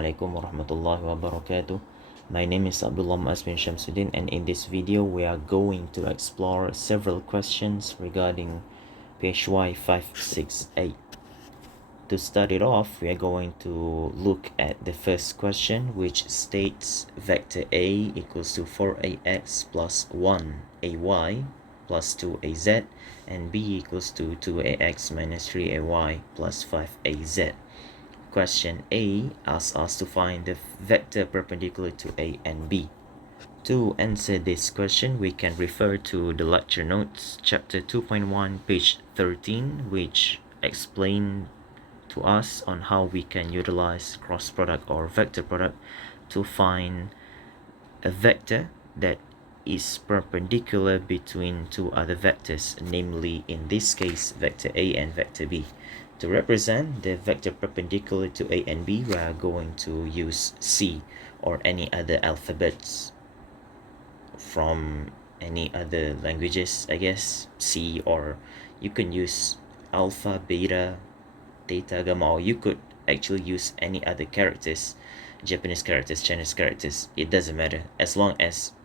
Assalamualaikum warahmatullahi wabarakatuh. My name is Abdullah Muaz bin Shamsuddin, and in this video we are going to explore several questions regarding PHY568. To start it off, we are going to look at the first question, which states vector A equals to 4ax plus 1ay plus 2az, and B equals to 2ax minus 3ay plus 5az. Question A asks us to find the vector perpendicular to A and B. To answer this question, we can refer to the lecture notes, chapter 2.1, page 13, which explain to us on how we can utilize cross product or vector product to find a vector that is perpendicular between two other vectors, namely in this case vector A and vector B. To represent the vector perpendicular to A and B, we are going to use C or any other alphabets from any other languages, I guess. C, or you can use alpha, beta, theta, gamma, or you could actually use any other characters, Japanese characters, Chinese characters. It doesn't matter as long as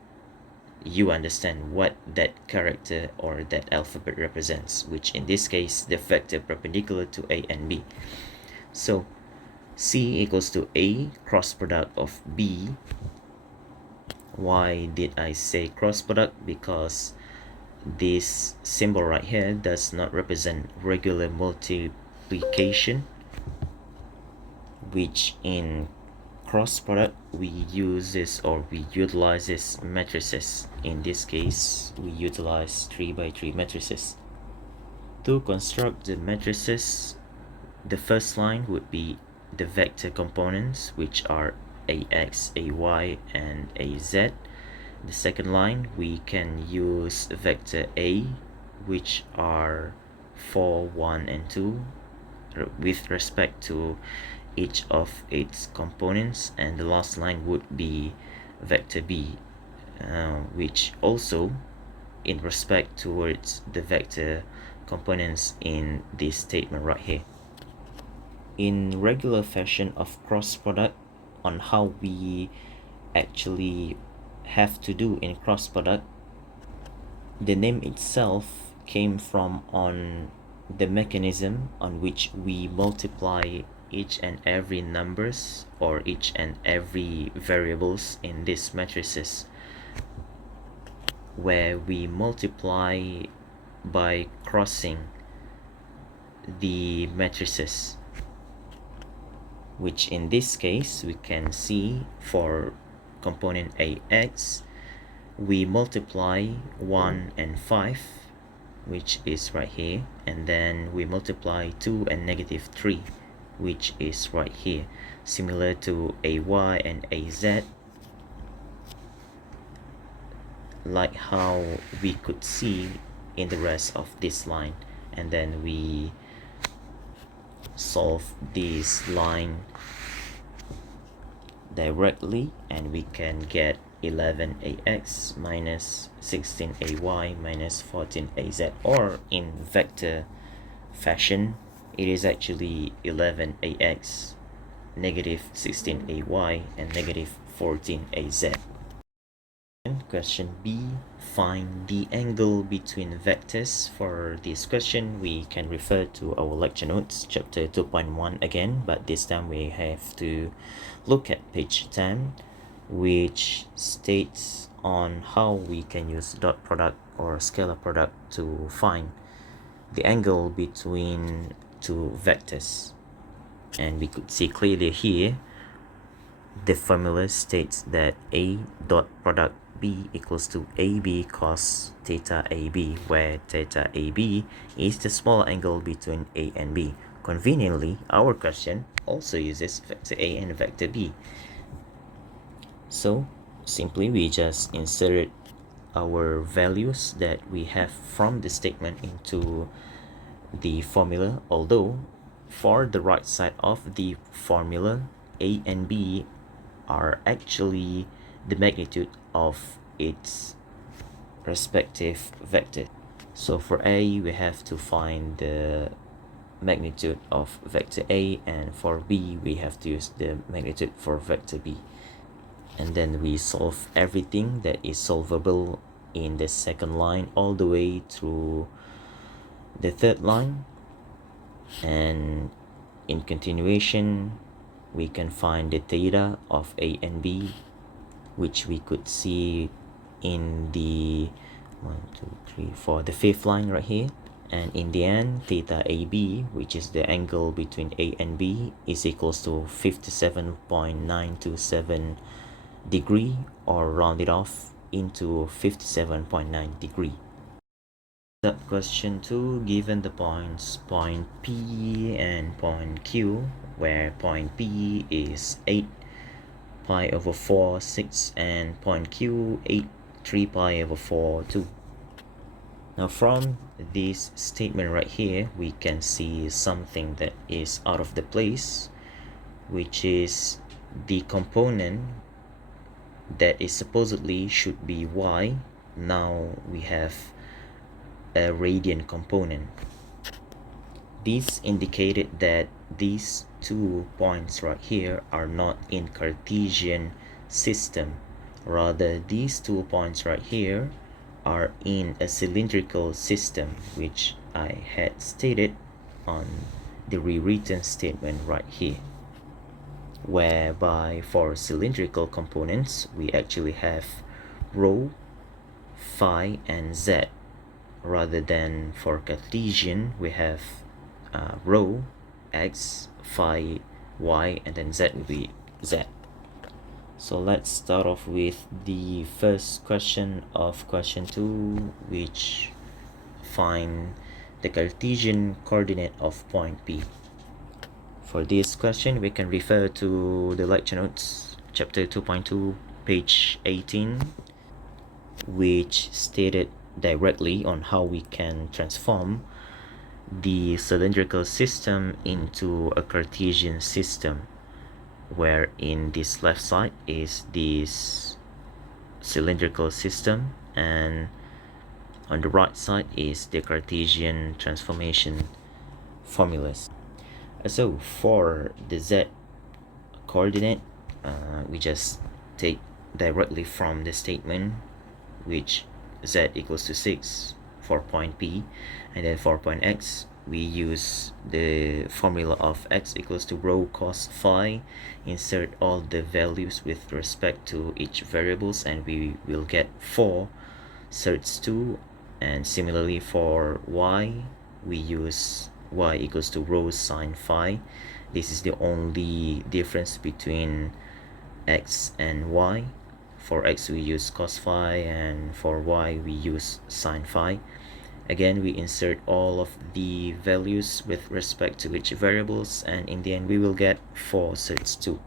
you understand what that character or that alphabet represents, which in this case the vector perpendicular to A and B. So C equals to A cross product of B. Why did I say cross product? Because this symbol right here does not represent regular multiplication, which in cross product we use this or we utilize this matrices. In this case we utilize 3x3 matrices. To construct the matrices, the first line would be the vector components, which are ax, ay, and az. The second line we can use vector a, which are 4, 1, and 2 with respect to each of its components, and the last line would be vector b, which also in respect towards the vector components in this statement right here. In regular fashion of cross product, on how we actually have to do in cross product, the name itself came from on the mechanism on which we multiply each and every numbers or each and every variables in these matrices, where we multiply by crossing the matrices, which in this case we can see for component ax we multiply 1 and 5, which is right here, and then we multiply 2 and negative 3, which is right here, similar to ay and az, like how we could see in the rest of this line. And then we solve this line directly, and we can get 11ax minus 16ay minus 14az, or in vector fashion it is actually 11ax, negative 16ay, and negative 14az. Question B, find the angle between vectors. For this question we can refer to our lecture notes, chapter 2.1 again, but this time we have to look at page 10, which states on how we can use dot product or scalar product to find the angle between two vectors. And we could see clearly here the formula states that A dot product B equals to AB cos theta AB, where theta AB is the small angle between A and B. Conveniently, our question also uses vector A and vector B. So simply we just inserted our values that we have from the statement into the formula, although for the right side of the formula, A and B are actually the magnitude of its respective vector. So for A we have to find the magnitude of vector A, and for B we have to use the magnitude for vector B. And then we solve everything that is solvable in the second line all the way through the third line, and in continuation we can find the theta of A and B, which we could see in the 1 2 3 4 the fifth line right here. And in the end, theta AB, which is the angle between A and B, is equals to 57.927 degree, or rounded off into 57.9 degree. That question 2, given the points point P and point Q, where point P is 8 pi over 4 6 and point Q 8 3 pi over 4 2. Now from this statement right here, we can see something that is out of the place, which is the component that is supposedly should be y. Now we have a radian component. This indicated that these 2 points right here are not in Cartesian system. Rather, these 2 points right here are in a cylindrical system, which I had stated on the rewritten statement right here, whereby for cylindrical components we actually have rho, phi, and z, rather than for Cartesian we have rho, x, phi, y, and then z will be z. So let's start off with the first question of question 2, which find the Cartesian coordinate of point P. For this question, we can refer to the lecture notes, chapter 2.2, page 18, which stated directly on how we can transform the cylindrical system into a Cartesian system, where in this left side is this cylindrical system, and on the right side is the Cartesian transformation formulas. So for the z coordinate, we just take directly from the statement, which z equals to 6 for point P, and then for point X we use the formula of x equals to rho cos phi, insert all the values with respect to each variables, and we will get 4 certs 2. And similarly for y, we use y equals to rho sine phi. This is the only difference between x and y. For x we use cos phi, and for y we use sine phi. Again, we insert all of the values with respect to each variables, and in the end we will get 4 certs 2.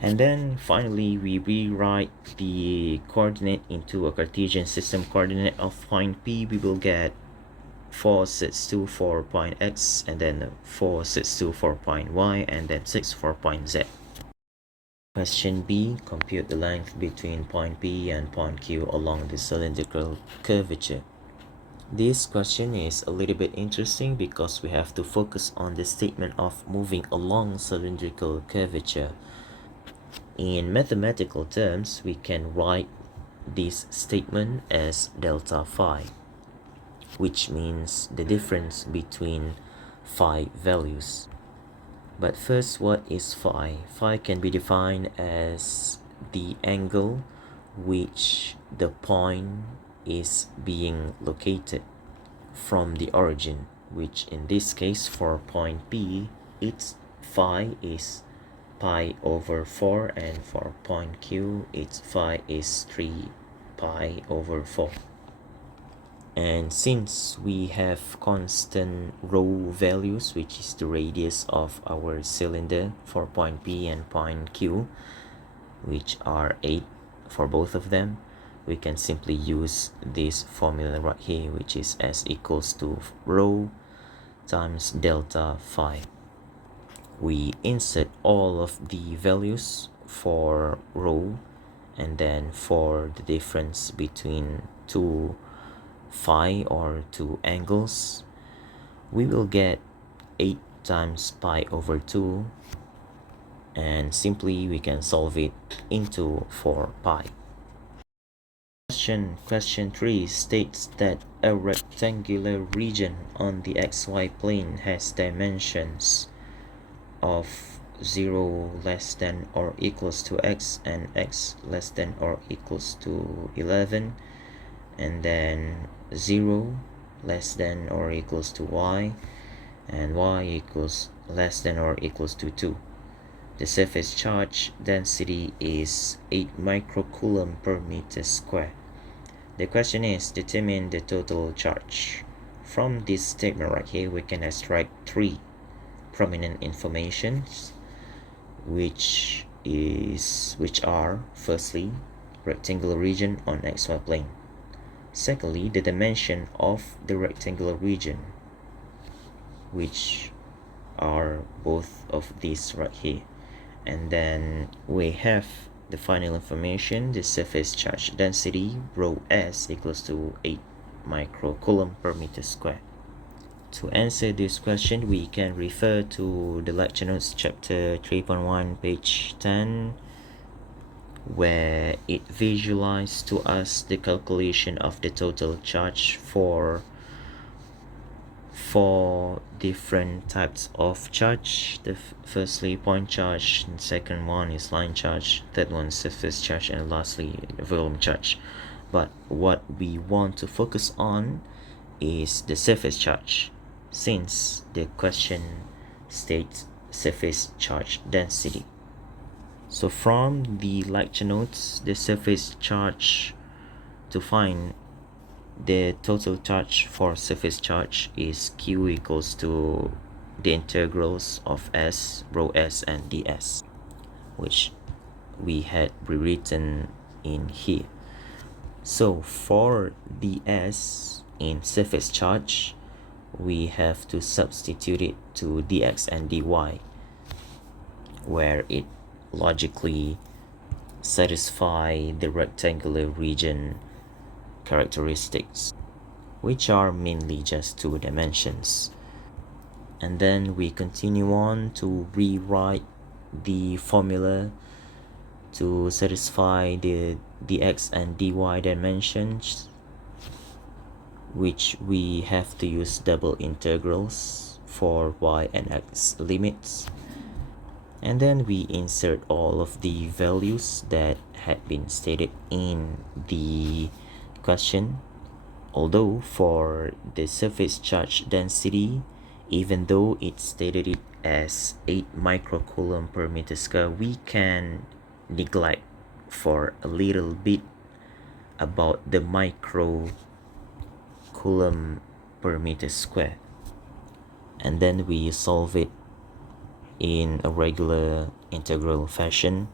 And then finally we rewrite the coordinate into a Cartesian system coordinate of point P. We will get 4 certs 2 for point X, and then 4 certs 2 for point Y, and then 6 for point Z. Question B, compute the length between point P and point Q along the cylindrical curvature. This question is a little bit interesting because we have to focus on the statement of moving along cylindrical curvature. In mathematical terms, we can write this statement as delta phi, which means the difference between phi values. But first, what is phi? Phi can be defined as the angle which the point is being located from the origin, which in this case for point P, its phi is pi over 4, and for point Q, its phi is 3 pi over 4. And since we have constant rho values, which is the radius of our cylinder for point P and point Q, which are 8 for both of them, we can simply use this formula right here, which is S equals to rho times delta phi. We insert all of the values for rho, and then for the difference between two phi or two angles, we will get 8 times pi over 2, and simply we can solve it into 4 pi. Question 3 states that a rectangular region on the xy plane has dimensions of 0 less than or equals to x and x less than or equals to 11, and then 0 less than or equals to y, and y equals less than or equals to 2. The surface charge density is 8 microcoulomb per meter square. The question is, determine the total charge. From this statement right here, we can extract 3 prominent informations, which are firstly, rectangular region on xy plane. Secondly, the dimension of the rectangular region, which are both of these right here. And then we have the final information, the surface charge density, rho s equals to 8 microcoulomb per meter square. To answer this question, we can refer to the lecture notes chapter 3.1 page 10, where it visualizes to us the calculation of the total charge for 4 different types of charge. Firstly, point charge, and second one is line charge, third one surface charge, and lastly volume charge. But what we want to focus on is the surface charge, since the question states surface charge density. So from the lecture notes, the surface charge, to find the total charge for surface charge is Q equals to the integrals of S, rho S, and ds, which we had rewritten in here. So for ds in surface charge, we have to substitute it to dx and dy, where it logically satisfy the rectangular region characteristics, which are mainly just 2 dimensions. And then we continue on to rewrite the formula to satisfy the dx and dy dimensions, which we have to use double integrals for y and x limits. And then we insert all of the values that had been stated in the question. Although for the surface charge density, even though it stated it as 8 microcoulomb per meter square, we can neglect for a little bit about the microcoulomb per meter square, and then we solve it in a regular integral fashion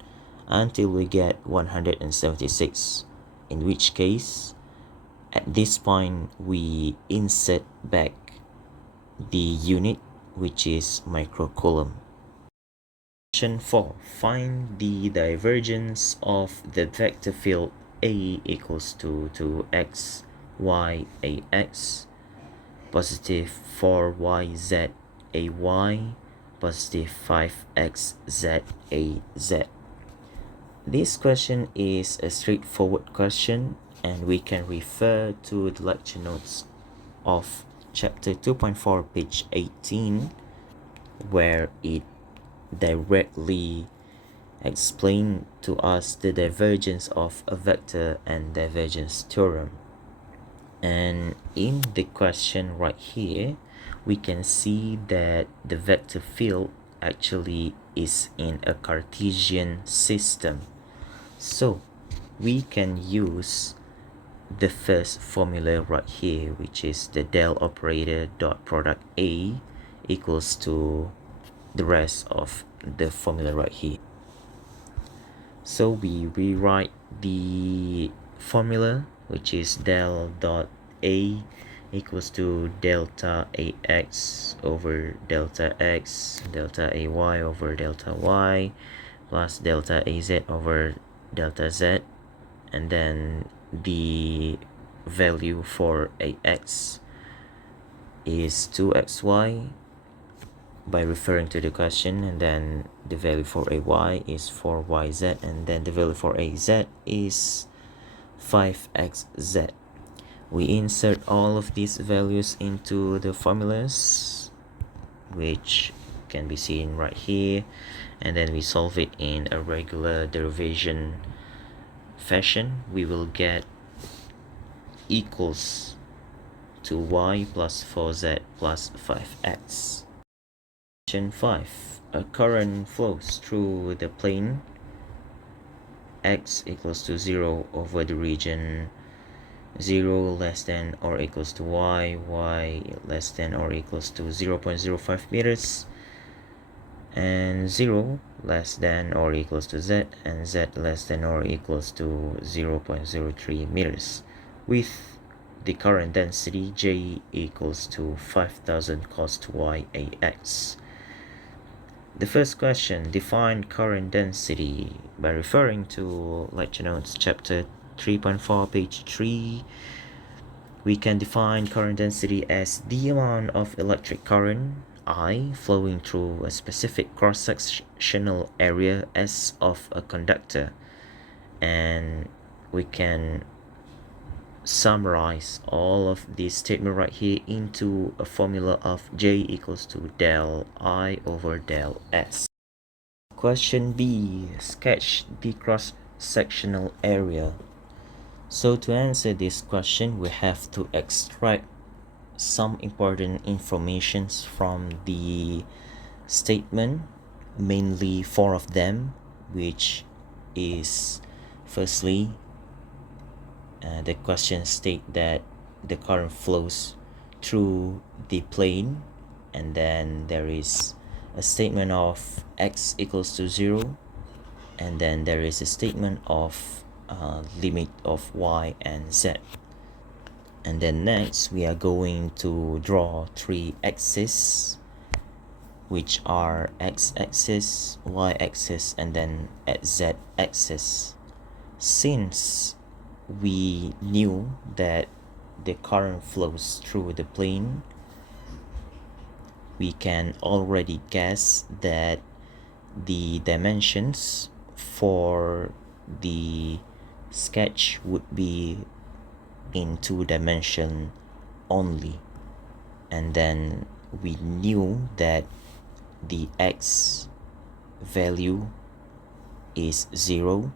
until we get 176, in which case at this point we insert back the unit, which is microcoulomb. Question 4. Find the divergence of the vector field A equals to x, y, ax, positive 4yz, ay, positive 5xz, az. This question is a straightforward question, and we can refer to the lecture notes of chapter 2.4 page 18, where it directly explains to us the divergence of a vector and divergence theorem. And in the question right here, we can see that the vector field actually is in a Cartesian system. So we can use the first formula right here, which is the del operator dot product A equals to the rest of the formula right here. So we rewrite the formula, which is del dot A equals to delta ax over delta x, delta ay over delta y, plus delta az over delta z, and then the value for ax is 2xy by referring to the question, and then the value for ay is 4yz, and then the value for az is 5xz. We insert all of these values into the formulas, which can be seen right here, and then we solve it in a regular derivation fashion. We will get equals to y plus 4z plus 5x. Question 5. A current flows through the plane x equals to 0 over the region 0 less than or equals to y less than or equals to 0.05 meters, and 0 less than or equals to z, and z less than or equals to 0.03 meters, with the current density J equals to 5000 cos 2y ax. The first question, define current density. By referring to lecture notes chapter 3.4 page 3, we can define current density as the amount of electric current I flowing through a specific cross-sectional area S of a conductor, and we can summarize all of this statement right here into a formula of J equals to del I over del S. Question B, sketch the cross-sectional area. So to answer this question, we have to extract some important informations from the statement, mainly 4 of them, which is firstly, the question state that the current flows through the plane, and then there is a statement of x equals to 0, and then there is a statement of limit of y and z. And then next we are going to draw 3 axes, which are x-axis, y-axis, and then z-axis. Since we knew that the current flows through the plane, we can already guess that the dimensions for the sketch would be in 2 dimension only, and then we knew that the x value is 0.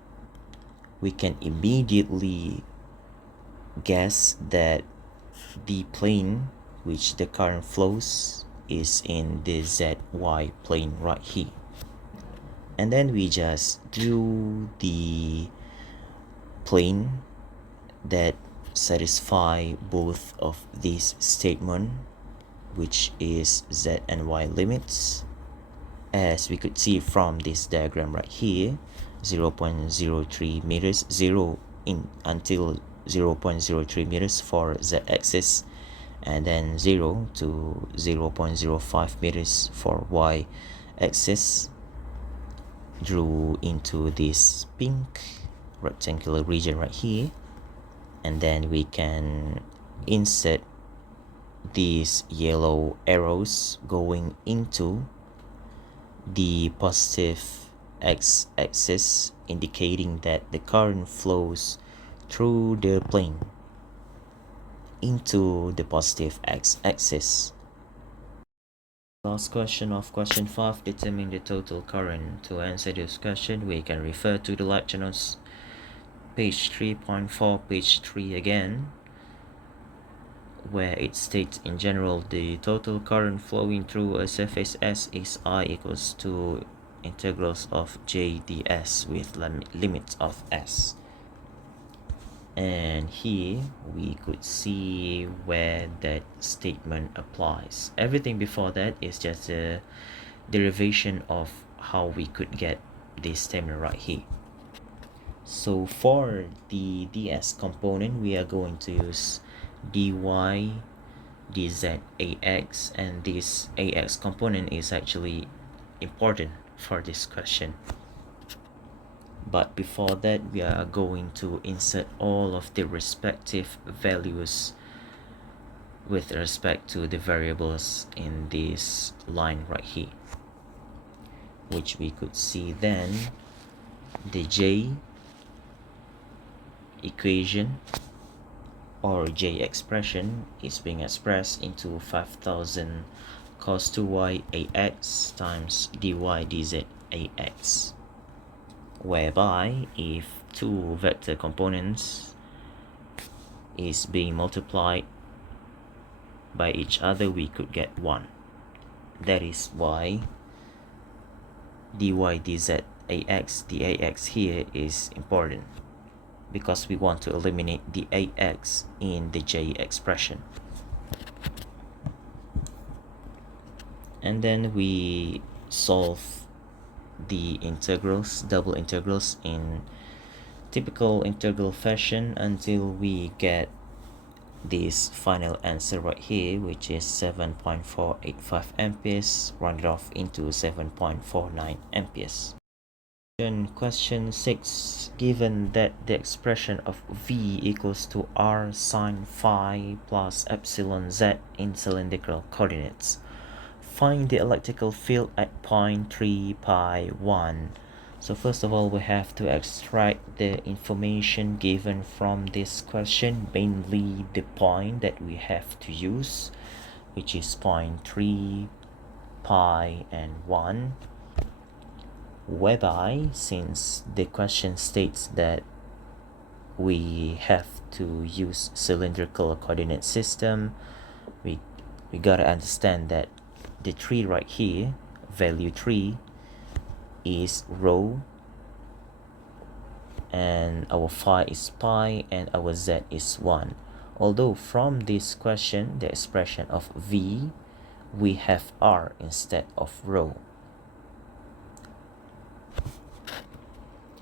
We can immediately guess that the plane which the current flows is in the zy plane right here, and then we just drew the plane that satisfy both of these statement, which is z and y limits, as we could see from this diagram right here. 0.03 meters, 0 in until 0.03 meters for z-axis, and then 0 to 0.05 meters for y-axis, drew into this pink rectangular region right here. And then we can insert these yellow arrows going into the positive x-axis, indicating that the current flows through the plane into the positive x-axis. Last question of question 5, determine the total current. To answer this question, we can refer to the lecture notes page 3.4 page 3 again, where it states in general the total current flowing through a surface S is I equals to integrals of J ds with limits of S. And here we could see where that statement applies. Everything before that is just a derivation of how we could get this statement right here. So for the ds component, we are going to use dy dz ax, and this ax component is actually important for this question. But before that, we are going to insert all of the respective values with respect to the variables in this line right here, which we could see then the J equation or J expression is being expressed into 5000 cos 2y ax times dy dz ax, whereby if two vector components is being multiplied by each other, we could get 1. That is why dy dz ax, the ax here is important, because we want to eliminate the ax in the J expression. And then we solve the integrals, double integrals, in typical integral fashion until we get this final answer right here, which is 7.485 amperes rounded off into 7.49 amperes. Question 6. Given that the expression of V equals to R sine phi plus epsilon z in cylindrical coordinates, find the electrical field at point 3 pi 1. So first of all, we have to extract the information given from this question, mainly the point that we have to use, which is point 3 pi and 1, whereby since the question states that we have to use cylindrical coordinate system, we gotta understand that the 3 right here, value 3, is rho, and our phi is pi, and our z is 1. Although from this question, the expression of V, we have R instead of rho.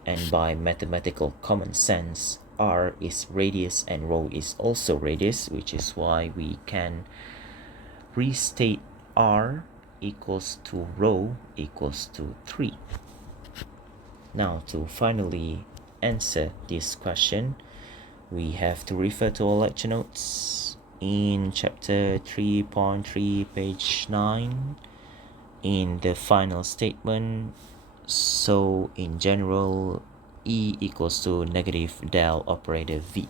And by mathematical common sense, R is radius and rho is also radius, which is why we can restate R equals to rho equals to 3. Now, to finally answer this question, we have to refer to our lecture notes in chapter 3.3, page 9, in the final statement. So in general, E equals to negative del operator V.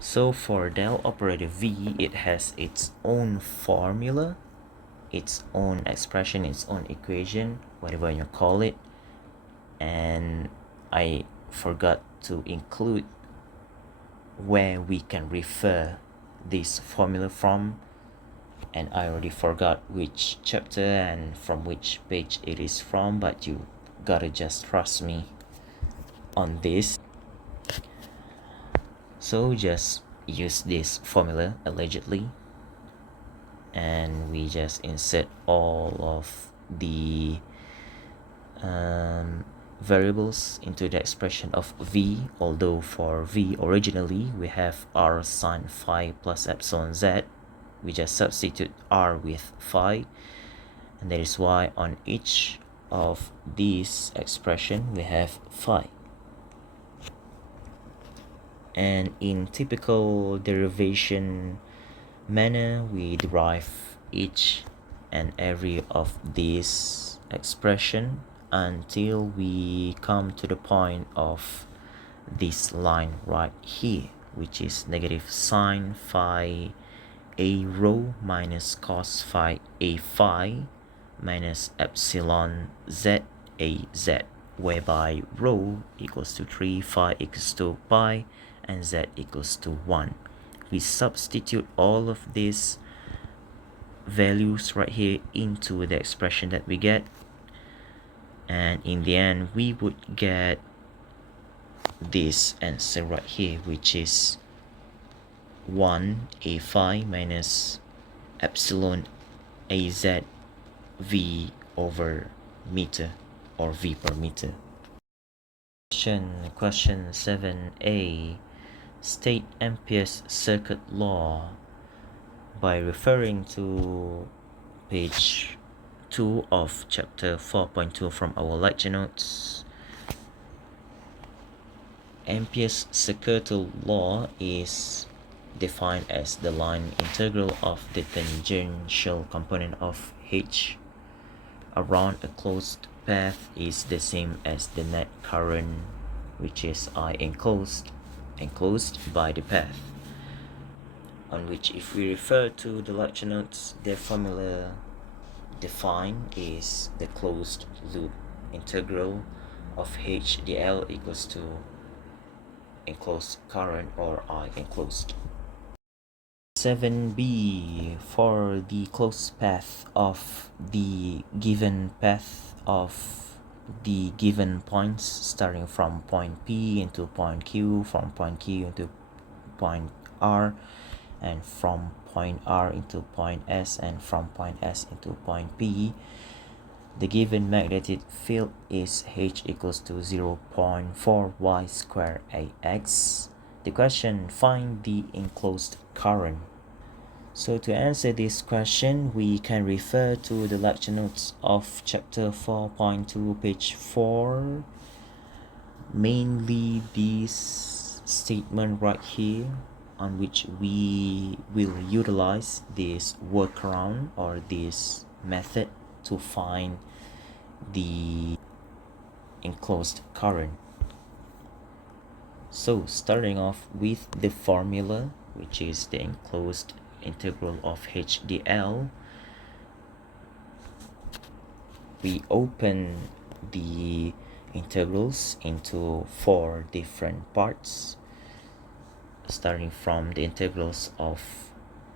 So for del operator V, it has its own formula, its own expression, its own equation, whatever you call it. And I forgot to include where we can refer this formula from, and I already forgot which chapter and from which page it is from, but you gotta just trust me on this. So just use this formula allegedly, and we just insert all of the variables into the expression of V. Although for V originally we have R sine phi plus epsilon z, we just substitute R with phi, and that is why on each of these expression we have phi. And in typical derivation manner, we derive each and every of these expression until we come to the point of this line right here, which is negative sine phi a rho minus cos phi a phi minus epsilon z a z, whereby rho equals to 3, phi equals to pi, and z equals to 1. We substitute all of these values right here into the expression that we get, and in the end we would get this answer right here, which is 1 a phi minus epsilon a z v over meter, or v per meter. Question 7a. State Ampere's circuit law. By referring to page 2 of chapter 4.2 from our lecture notes, Ampere's circuital law is defined as the line integral of the tangential component of H around a closed path is the same as the net current, which is I enclosed by the path, on which if we refer to the lecture notes, the formula defined is the closed loop integral of H dl equals to enclosed current, or I enclosed. 7b, for the closed path of the given path of the given points starting from point P into point Q, from point Q into point R, and from point R into point S, and from point S into point P, the given magnetic field is H equals to 0.4 y squared ax. The question, find the enclosed current. So to answer this question, we can refer to the lecture notes of chapter 4.2, page 4. Mainly this statement right here, on which we will utilize this workaround or this method to find the enclosed current. So starting off with the formula, which is the enclosed integral of H dl, we open the integrals into 4 different parts, starting from the integrals of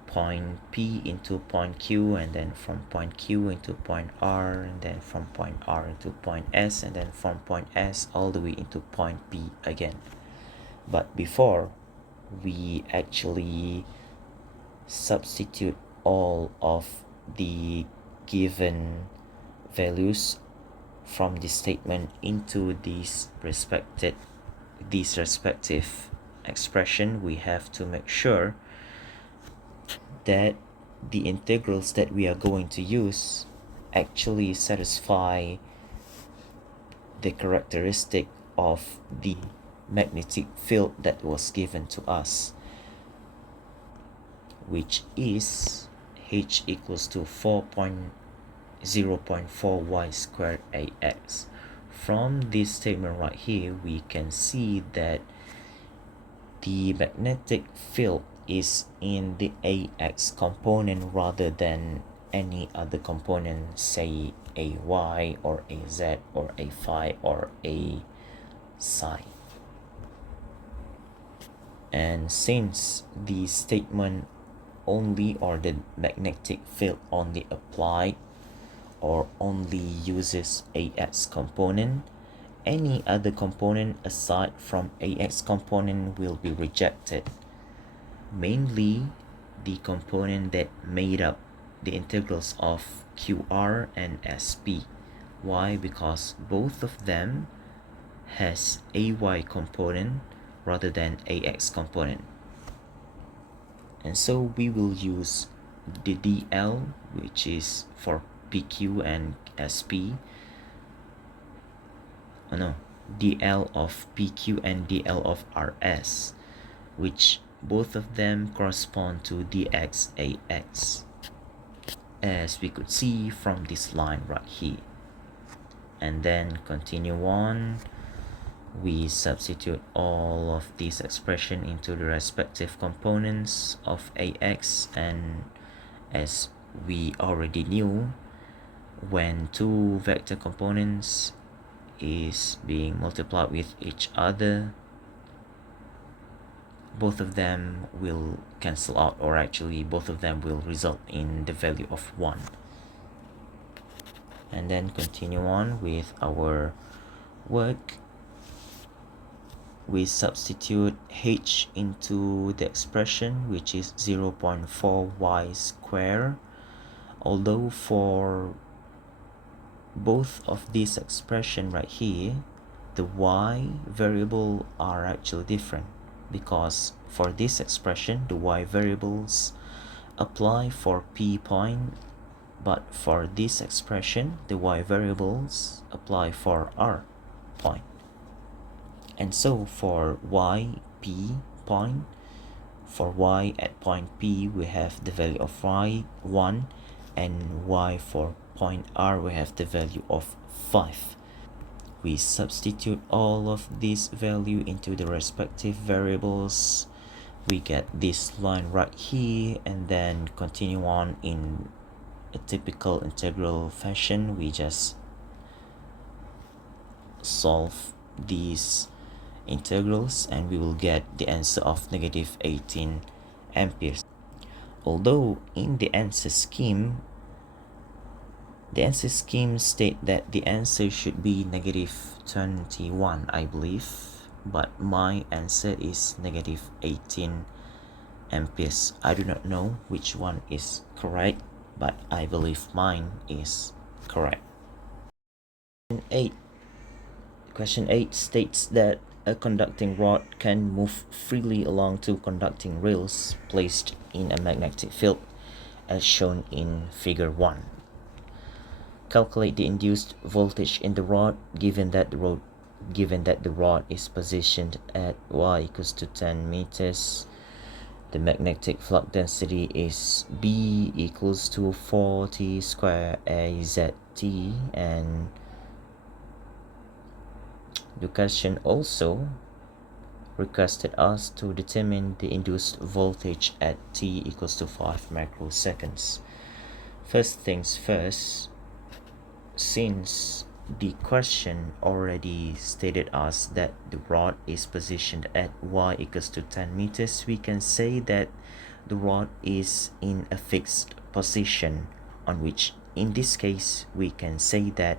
point P into point Q, and then from point Q into point R, and then from point R into point S, and then from point S all the way into point P again. But before we actually substitute all of the given values from the statement into these respective expression, we have to make sure that the integrals that we are going to use actually satisfy the characteristic of the magnetic field that was given to us, which is H equals to 0.4 y squared ax. From this statement right here, we can see that the magnetic field is in the ax component rather than any other component, say ay or az or a phi or a psi. And since the statement only, or the magnetic field only applied or only uses ax component, any other component aside from ax component will be rejected, mainly the component that made up the integrals of QR and SP. Why? Because both of them has ay component rather than ax component. And so we will use the dl, which is for PQ and SP. Oh no, dl of PQ and dl of RS, which both of them correspond to dx/ax, as we could see from this line right here. And then continue on, we substitute all of these expression into the respective components of ax, and as we already knew, when two vector components is being multiplied with each other, both of them will cancel out, or actually both of them will result in the value of 1. And then continue on with our work. We substitute h into the expression, which is 0.4 y squared, although for both of these expression right here, the y variable are actually different, because for this expression the y variables apply for P point, but for this expression the y variables apply for R point. And so for y P point, For y at point P, we have the value of y 1, and y for point R, we have the value of 5. We substitute all of this value into the respective variables. We get this line right here, and then continue on in a typical integral fashion. We just solve these integrals and we will get the answer of negative 18 amperes. Although in the answer scheme state that the answer should be negative 21, I believe, but my answer is negative 18 amperes. I do not know which one is correct, but I believe mine is correct. Question 8 states that a conducting rod can move freely along two conducting rails placed in a magnetic field as shown in figure 1. Calculate the induced voltage in the rod given that the rod is positioned at y equals to 10 meters. The magnetic flux density is B equals to 40 square AZT, and the question also requested us to determine the induced voltage at t equals to 5 microseconds. First things first, since the question already stated us that the rod is positioned at y equals to 10 meters, we can say that the rod is in a fixed position, on which in this case we can say that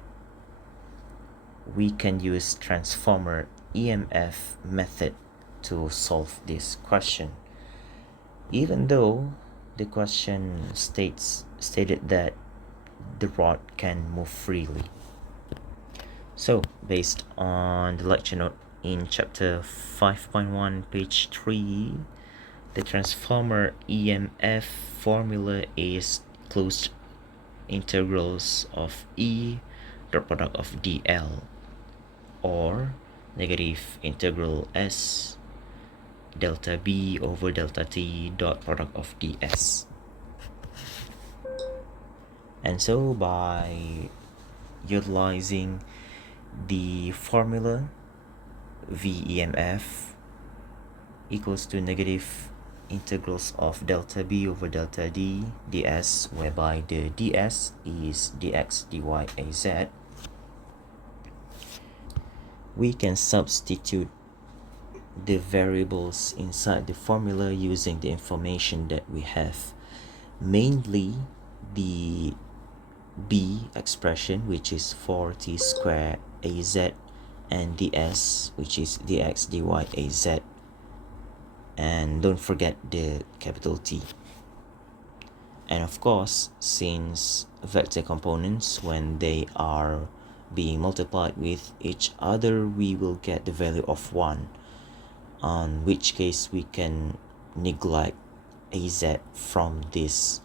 we can use transformer EMF method to solve this question. Even though the question stated that the rod can move freely. So based on the lecture note in chapter 5.1 page 3, the transformer EMF formula is closed integrals of E dot product of dl, or negative integral S delta B over delta T dot product of ds. And so by utilizing the formula, VEMF equals to negative integrals of delta B over delta D ds, whereby the ds is dx dy az, we can substitute the variables inside the formula using the information that we have, mainly the B expression, which is 40 square az, and the S, which is dx dy az, and don't forget the capital T. And of course, since vector components, when they are being multiplied with each other, we will get the value of 1, on which case we can neglect az from this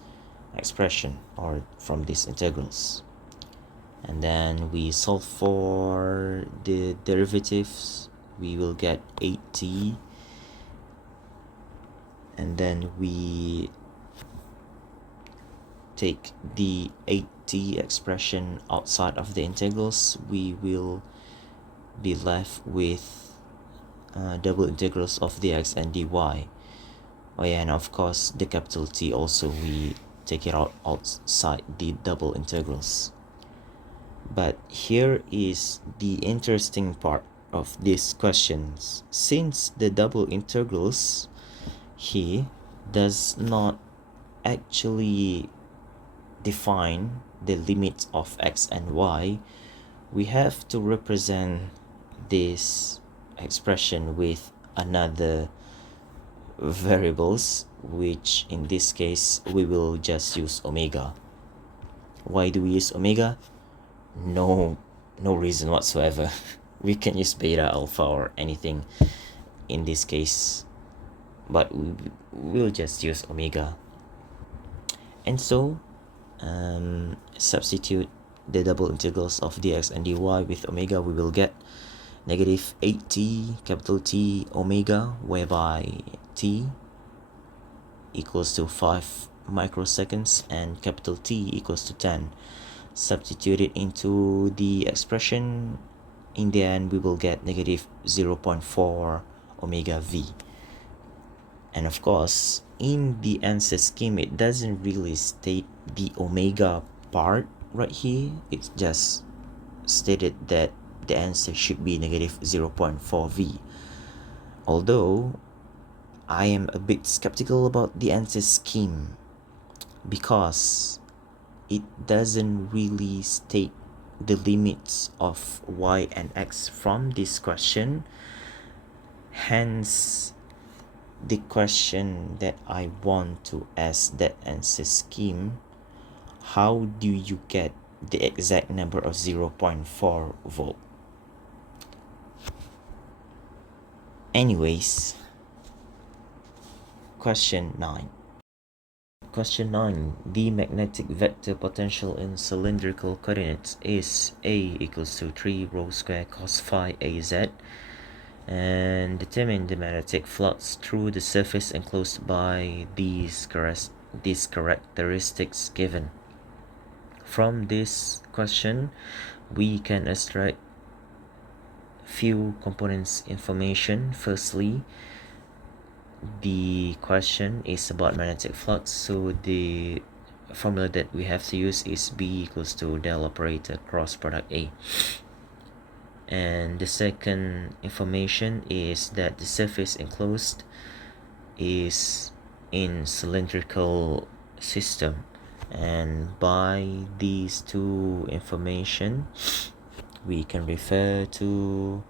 expression or from these integrals. And then we solve for the derivatives. We will get 8t, and then we take the 8t expression outside of the integrals. We will be left with double integrals of dx and dy. Oh yeah, and of course the capital T also, we take it out outside the double integrals. But here is the interesting part of these questions. Since the double integrals here does not actually define the limits of x and y, we have to represent this expression with another variables, which in this case we will just use omega. Why do we use omega? No reason whatsoever. We can use beta, alpha, or anything in this case, but we'll just use omega. And so substitute the double integrals of dx and dy with omega. We will get negative 8t capital T omega, whereby t equals to 5 microseconds and capital T equals to 10. Substitute it into the expression. In the end, we will get negative 0.4 omega v. And of course, in the answer scheme, it doesn't really state the omega part right here. It's just stated that the answer should be negative 0.4 v. Although I am a bit skeptical about the answer scheme because it doesn't really state the limits of y and x from this question. Hence, the question that I want to ask that answer scheme, how do you get the exact number of 0.4 volt? Anyways, question 9. Question 9. The magnetic vector potential in cylindrical coordinates is A equals to 3 rho square cos phi AZ, and determine the magnetic flux through the surface enclosed by these characteristics given. From this question, we can extract few components information. Firstly, the question is about magnetic flux, so the formula that we have to use is B equals to del operator cross product A. And the second information is that the surface enclosed is in cylindrical system, and by these two information we can refer to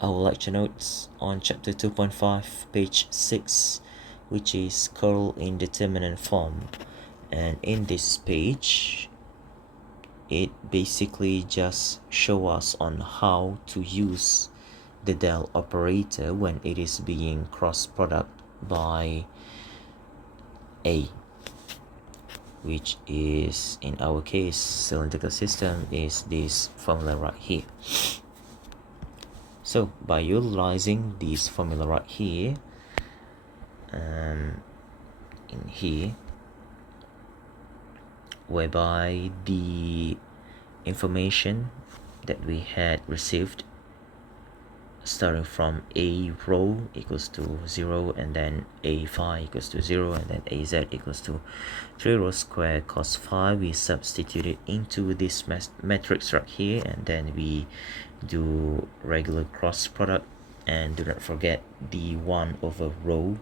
our lecture notes on chapter 2.5 page 6, which is curl in determinant form. And in this page, it basically just show us on how to use the del operator when it is being cross product by A, which is in our case cylindrical system is this formula right here. So by utilizing this formula right here, in here, whereby the information that we had received starting from A rho equals to 0, and then A phi equals to 0, and then AZ equals to 3 rho square cos phi, we substitute it into this matrix right here, and then we do regular cross product, and do not forget the 1 over rho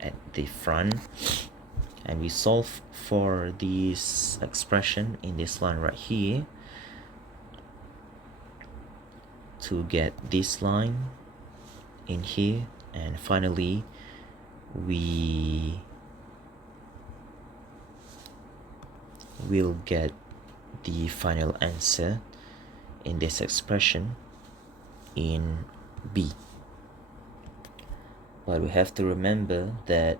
at the front, and we solve for this expression in this line right here to get this line in here, and finally we will get the final answer in this expression in B. But we have to remember that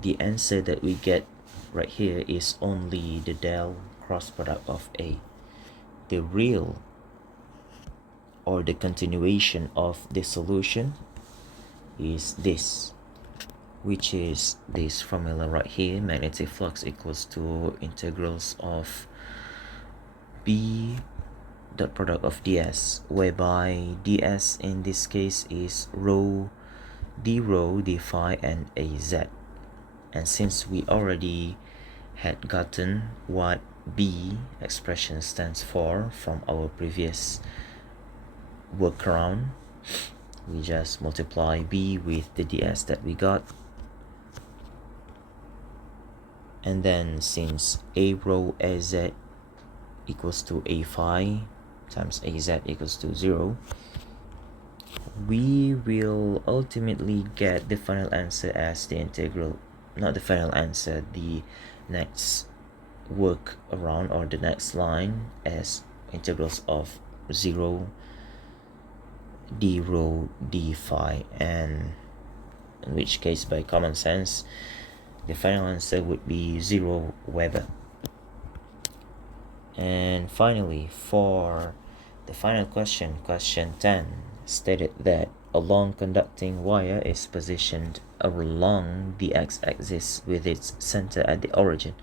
the answer that we get right here is only the del cross product of A. The real or the continuation of the solution is this, which is this formula right here. Magnetic flux equals to integrals of B dot product of ds, whereby ds in this case is rho, d phi, and az. And since we already had gotten what B expression stands for from our previous workaround, we just multiply B with the ds that we got, and then since A rho az equals to A phi times AZ equals to 0, we will ultimately get the final answer as the integral, not the final answer, the next work around or the next line as integrals of 0 d rho d phi, and in which case by common sense the final answer would be 0 Weber. And finally, for the final question, question 10, stated that a long conducting wire is positioned along the x-axis with its center at the origin.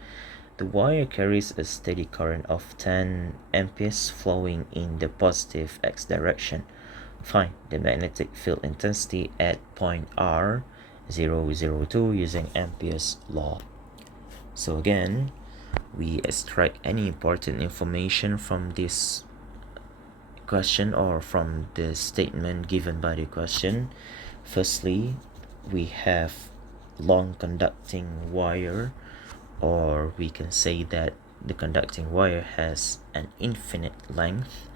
The wire carries a steady current of 10 amperes flowing in the positive x direction. Find the magnetic field intensity at point R 002 using Ampere's law. So again, we extract any important information from this question or from the statement given by the question. Firstly, we have long conducting wire, or we can say that the conducting wire has an infinite length.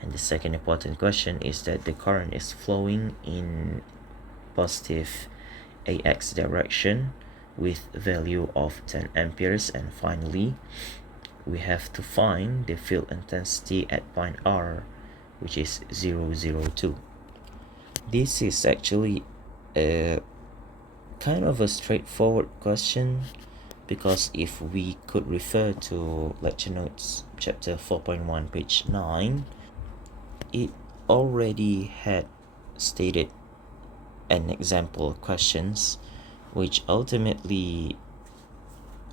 And the second important question is that the current is flowing in positive AX direction with value of 10 amperes. And finally, we have to find the field intensity at point R, which is 002. This is actually a kind of a straightforward question, because if we could refer to lecture notes chapter 4.1 page 9, it already had stated an example questions which ultimately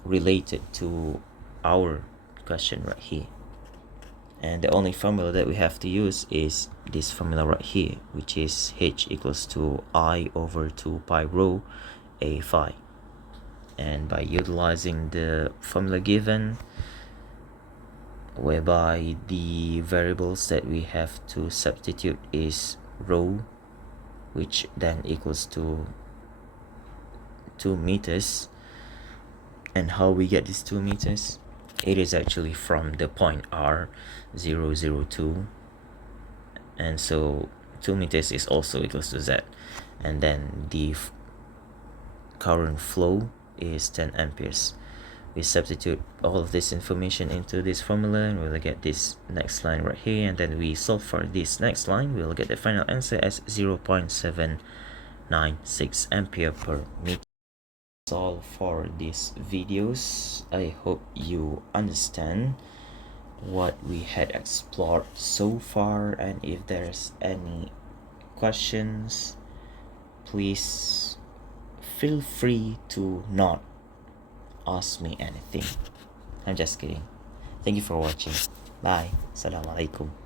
related to our question right here. And the only formula that we have to use is this formula right here, which is H equals to I over 2 pi rho A phi. And by utilizing the formula given, whereby the variables that we have to substitute is rho, which then equals to 2 meters. And how we get this 2 meters? It is actually from the point R 002, and so 2 meters is also equals to Z, and then the current flow is 10 amperes. We substitute all of this information into this formula, and we'll get this next line right here, and then we solve for this next line. We'll get the final answer as 0.796 ampere per meter. That's all for these videos. I hope you understand what we had explored so far, and if there's any questions, please feel free to not ask me anything. I'm just kidding. Thank you for watching. Bye. Assalamualaikum.